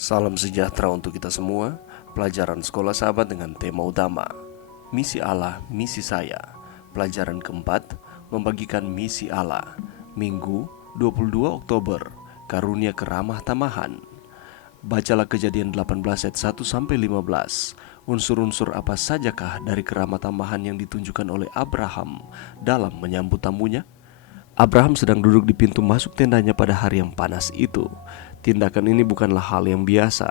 Salam sejahtera untuk kita semua. Pelajaran sekolah sahabat dengan tema utama Misi Allah, misi saya. Pelajaran keempat, membagikan misi Allah. Minggu 22 Oktober, karunia keramah tamahan. Bacalah Kejadian 18 ayat 1 sampai 15. Unsur-unsur apa sajakah dari keramah tamahan yang ditunjukkan oleh Abraham dalam menyambut tamunya? Abraham sedang duduk di pintu masuk tendanya pada hari yang panas itu. Tindakan ini bukanlah hal yang biasa.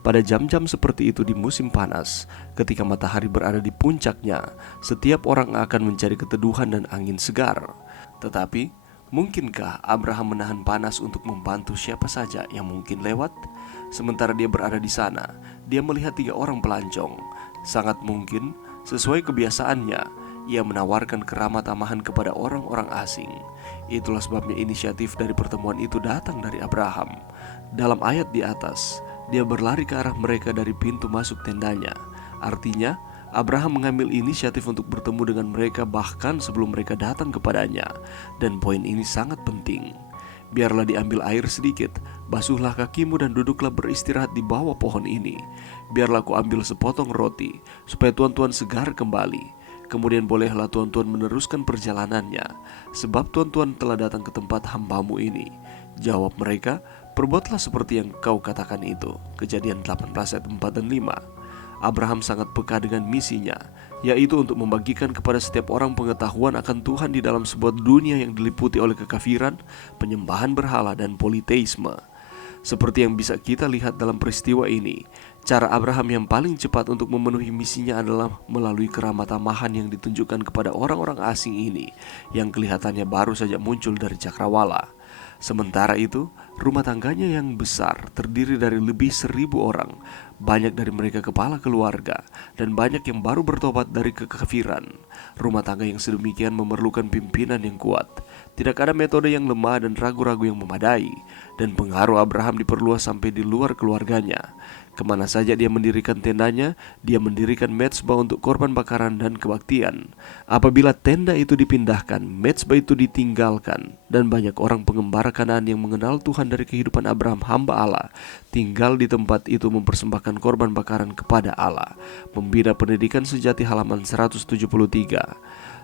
Pada jam-jam seperti itu di musim panas, ketika matahari berada di puncaknya, setiap orang akan mencari keteduhan dan angin segar. Tetapi, mungkinkah Abraham menahan panas untuk membantu siapa saja yang mungkin lewat? Sementara dia berada di sana, dia melihat 3 orang pelancong. Sangat mungkin, sesuai kebiasaannya, ia menawarkan keramah tamahan kepada orang-orang asing. Itulah sebabnya inisiatif dari pertemuan itu datang dari Abraham. Dalam ayat di atas, dia berlari ke arah mereka dari pintu masuk tendanya. Artinya, Abraham mengambil inisiatif untuk bertemu dengan mereka bahkan sebelum mereka datang kepadanya. Dan poin ini sangat penting. Biarlah diambil air sedikit, basuhlah kakimu dan duduklah beristirahat di bawah pohon ini. Biarlah ku ambil sepotong roti, supaya tuan-tuan segar kembali. Kemudian bolehlah tuan-tuan meneruskan perjalanannya, sebab tuan-tuan telah datang ke tempat hambamu ini. Jawab mereka, perbuatlah seperti yang kau katakan itu. Kejadian 18 ayat 4 dan 5. Abraham sangat peka dengan misinya, yaitu untuk membagikan kepada setiap orang pengetahuan akan Tuhan di dalam sebuah dunia yang diliputi oleh kekafiran, penyembahan berhala, dan politeisme. Seperti yang bisa kita lihat dalam peristiwa ini, cara Abraham yang paling cepat untuk memenuhi misinya adalah melalui keramah tamahan yang ditunjukkan kepada orang-orang asing ini, yang kelihatannya baru saja muncul dari cakrawala. Sementara itu, rumah tangganya yang besar terdiri dari lebih 1.000 orang. Banyak dari mereka kepala keluarga, dan banyak yang baru bertobat dari kekafiran. Rumah tangga yang sedemikian memerlukan pimpinan yang kuat. Tidak ada metode yang lemah dan ragu-ragu yang memadai. Dan pengaruh Abraham diperluas sampai di luar keluarganya. Kemana saja dia mendirikan tendanya, dia mendirikan mezbah untuk korban bakaran dan kebaktian. Apabila tenda itu dipindahkan, mezbah itu ditinggalkan. Dan banyak orang pengembara Kanaan yang mengenal Tuhan dari kehidupan Abraham hamba Allah, tinggal di tempat itu mempersembahkan korban bakaran kepada Allah. Membina pendidikan sejati halaman 173.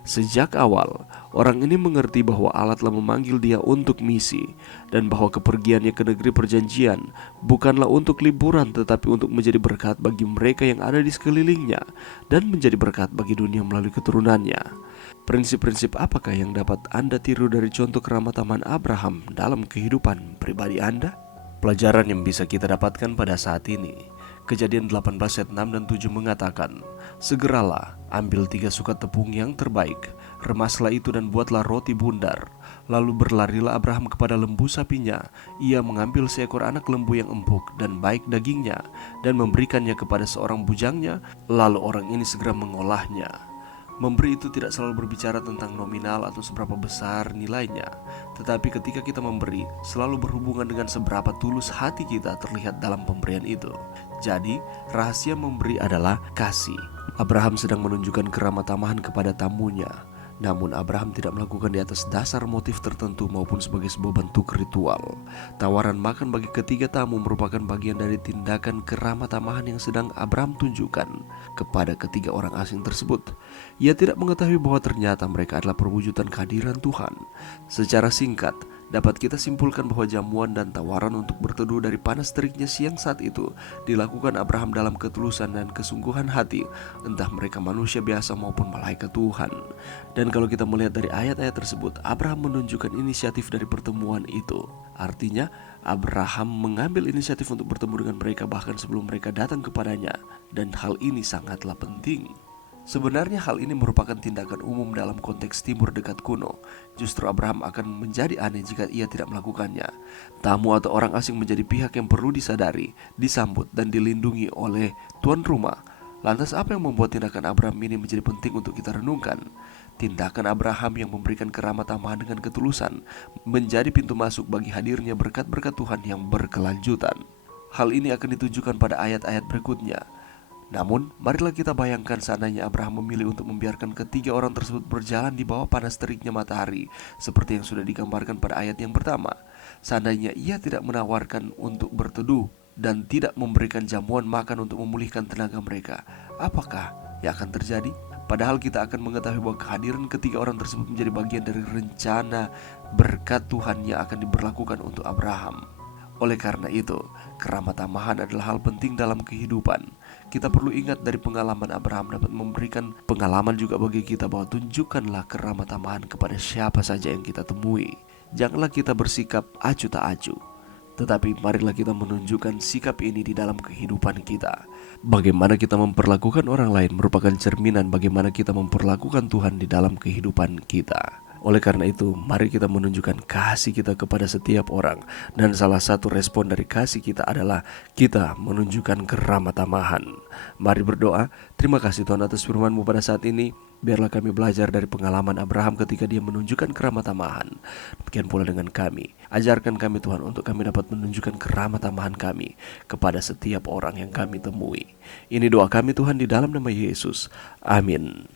Sejak awal, orang ini mengerti bahwa Allah telah memanggil dia untuk misi, dan bahwa kepergiannya ke negeri perjanjian bukanlah untuk liburan, tetapi untuk menjadi berkat bagi mereka yang ada di sekelilingnya, dan menjadi berkat bagi dunia melalui keturunannya. Prinsip-prinsip apakah yang dapat Anda tiru dari contoh keramah tamahan Abraham dalam kehidupan pribadi Anda? Pelajaran yang bisa kita dapatkan pada saat ini, Kejadian 18 ayat 6 dan 7 mengatakan, segeralah ambil 3 sukat tepung yang terbaik, remaslah itu dan buatlah roti bundar. Lalu berlarilah Abraham kepada lembu sapinya. Ia mengambil seekor anak lembu yang empuk dan baik dagingnya, dan memberikannya kepada seorang bujangnya. Lalu orang ini segera mengolahnya. Memberi itu tidak selalu berbicara tentang nominal atau seberapa besar nilainya, tetapi ketika kita memberi, selalu berhubungan dengan seberapa tulus hati kita terlihat dalam pemberian itu. Jadi, rahasia memberi adalah kasih. Abraham sedang menunjukkan keramah tamahan kepada tamunya. Namun Abraham tidak melakukan di atas dasar motif tertentu maupun sebagai sebuah bentuk ritual. Tawaran makan bagi ketiga tamu merupakan bagian dari tindakan keramah tamahan yang sedang Abraham tunjukkan kepada ketiga orang asing tersebut. Ia tidak mengetahui bahwa ternyata mereka adalah perwujudan kehadiran Tuhan. Secara singkat, dapat kita simpulkan bahwa jamuan dan tawaran untuk berteduh dari panas teriknya siang saat itu dilakukan Abraham dalam ketulusan dan kesungguhan hati, entah mereka manusia biasa maupun malaikat Tuhan. Dan kalau kita melihat dari ayat-ayat tersebut, Abraham menunjukkan inisiatif dari pertemuan itu. Artinya, Abraham mengambil inisiatif untuk bertemu dengan mereka bahkan sebelum mereka datang kepadanya. Dan hal ini sangatlah penting. Sebenarnya hal ini merupakan tindakan umum dalam konteks timur dekat kuno. Justru Abraham akan menjadi aneh jika ia tidak melakukannya. Tamu atau orang asing menjadi pihak yang perlu disadari, disambut, dan dilindungi oleh tuan rumah. Lantas apa yang membuat tindakan Abraham ini menjadi penting untuk kita renungkan? Tindakan Abraham yang memberikan keramah tamahan dengan ketulusan menjadi pintu masuk bagi hadirnya berkat-berkat Tuhan yang berkelanjutan. Hal ini akan ditunjukkan pada ayat-ayat berikutnya. Namun, marilah kita bayangkan seandainya Abraham memilih untuk membiarkan ketiga orang tersebut berjalan di bawah panas teriknya matahari, seperti yang sudah digambarkan pada ayat yang pertama. Seandainya ia tidak menawarkan untuk berteduh, dan tidak memberikan jamuan makan untuk memulihkan tenaga mereka, apakah yang akan terjadi? Padahal kita akan mengetahui bahwa kehadiran ketiga orang tersebut menjadi bagian dari rencana berkat Tuhan yang akan diberlakukan untuk Abraham. Oleh karena itu, keramah tamahan adalah hal penting dalam kehidupan. Kita perlu ingat dari pengalaman Abraham dapat memberikan pengalaman juga bagi kita bahwa tunjukkanlah keramah tamahan kepada siapa saja yang kita temui. Janganlah kita bersikap acuh tak acuh, tetapi marilah kita menunjukkan sikap ini di dalam kehidupan kita. Bagaimana kita memperlakukan orang lain merupakan cerminan bagaimana kita memperlakukan Tuhan di dalam kehidupan kita. Oleh karena itu, mari kita menunjukkan kasih kita kepada setiap orang. Dan salah satu respon dari kasih kita adalah kita menunjukkan keramah tamahan. Mari berdoa. Terima kasih Tuhan atas firman-Mu pada saat ini. Biarlah kami belajar dari pengalaman Abraham ketika dia menunjukkan keramah tamahan. Demikian pula dengan kami. Ajarkan kami Tuhan untuk kami dapat menunjukkan keramah tamahan kami kepada setiap orang yang kami temui. Ini doa kami Tuhan di dalam nama Yesus. Amin.